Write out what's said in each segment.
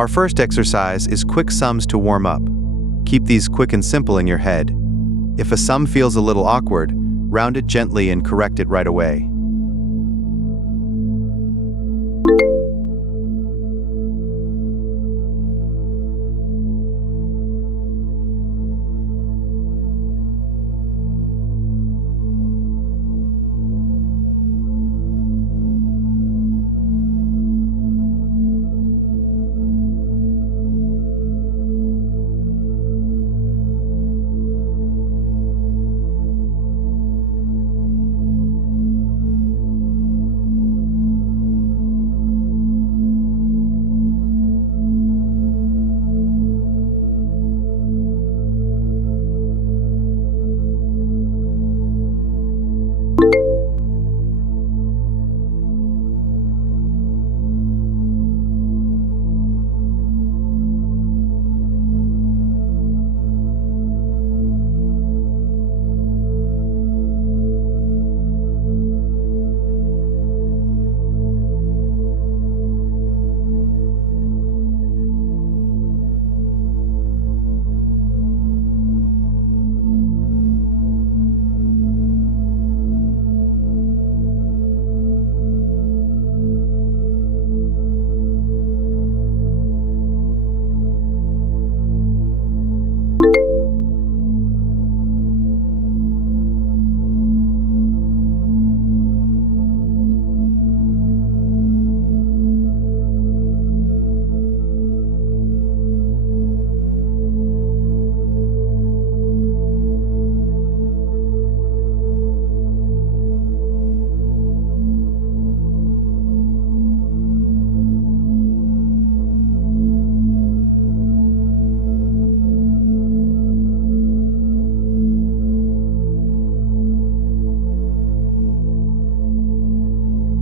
Our first exercise is quick sums to warm up. Keep these quick and simple in your head. If a sum feels a little awkward, round it gently and correct it right away.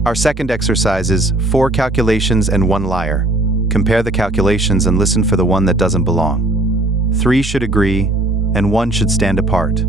Our second exercise is 4 calculations and 1 liar. Compare the calculations and listen for the one that doesn't belong. 3 should agree, and 1 should stand apart.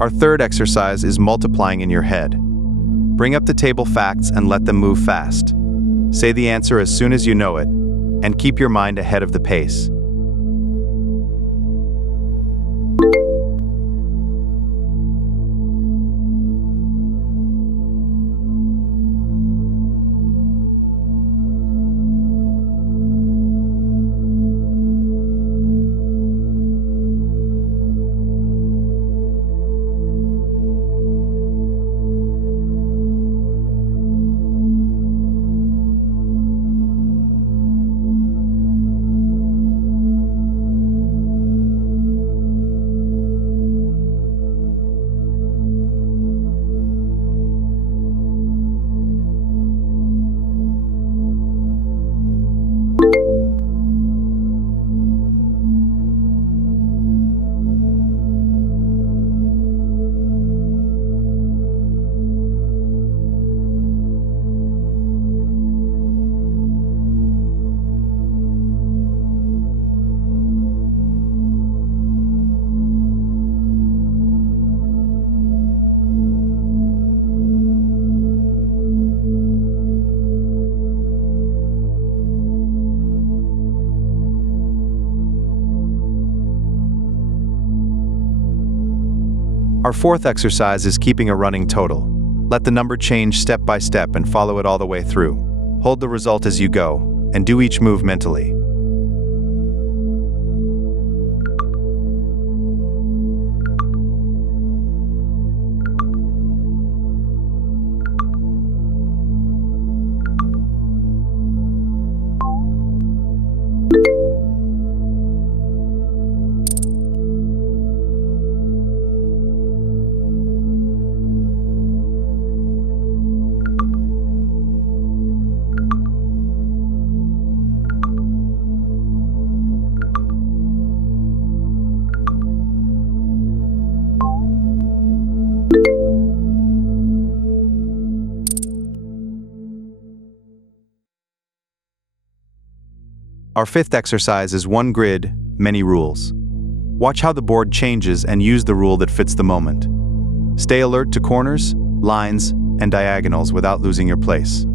Our third exercise is multiplying in your head. Bring up the table facts and let them move fast. Say the answer as soon as you know it, and keep your mind ahead of the pace. Our fourth exercise is keeping a running total. Let the number change step by step and follow it all the way through. Hold the result as you go, and do each move mentally. Our fifth exercise is one grid, many rules. Watch how the board changes and use the rule that fits the moment. Stay alert to corners, lines, and diagonals without losing your place.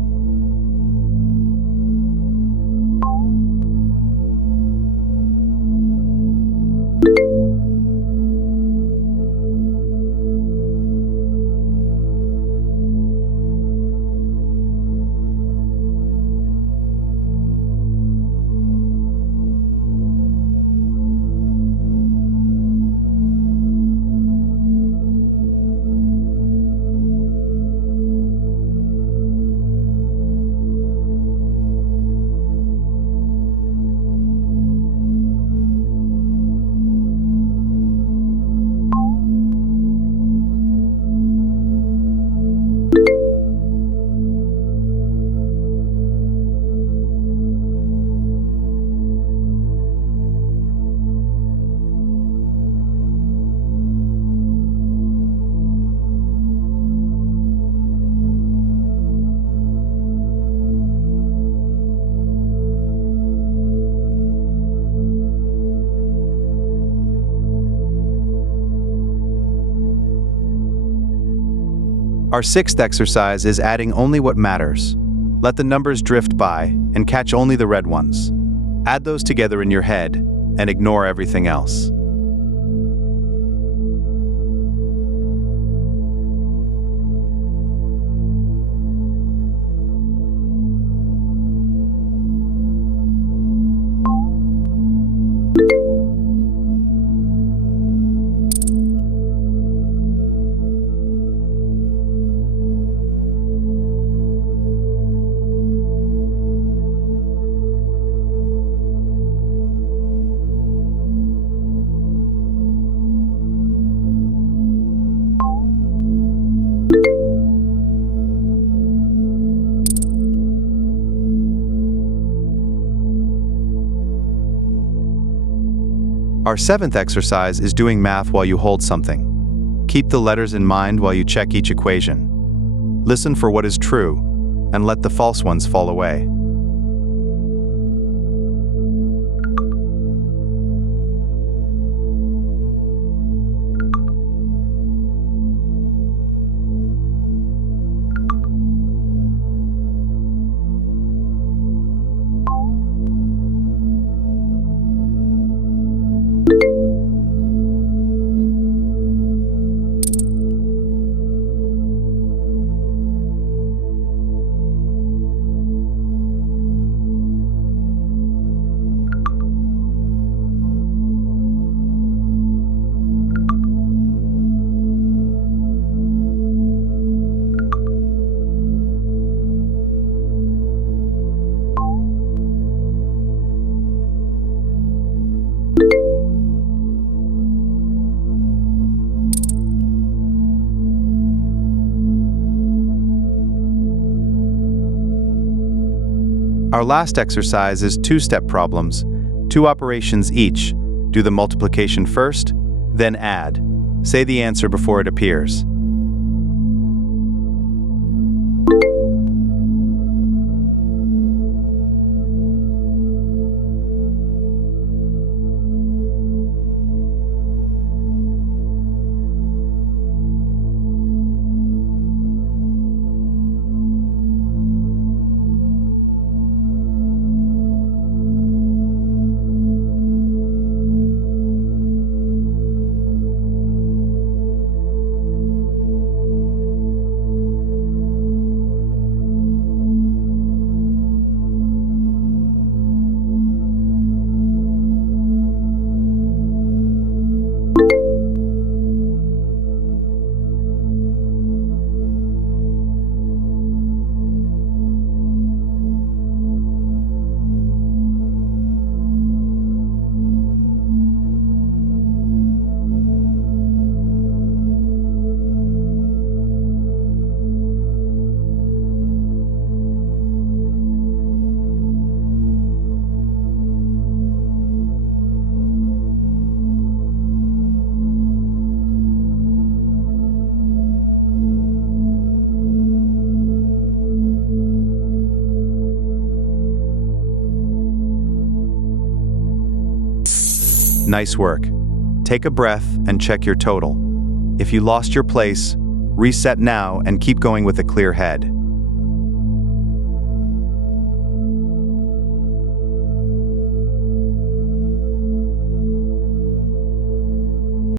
Our sixth exercise is adding only what matters. Let the numbers drift by and catch only the red ones. Add those together in your head and ignore everything else. Our seventh exercise is doing math while you hold something. Keep the letters in mind while you check each equation. Listen for what is true, and let the false ones fall away. Our last exercise is two-step problems, 2 operations each. Do the multiplication first, then add. Say the answer before it appears. Nice work. Take a breath and check your total. If you lost your place, reset now and keep going with a clear head.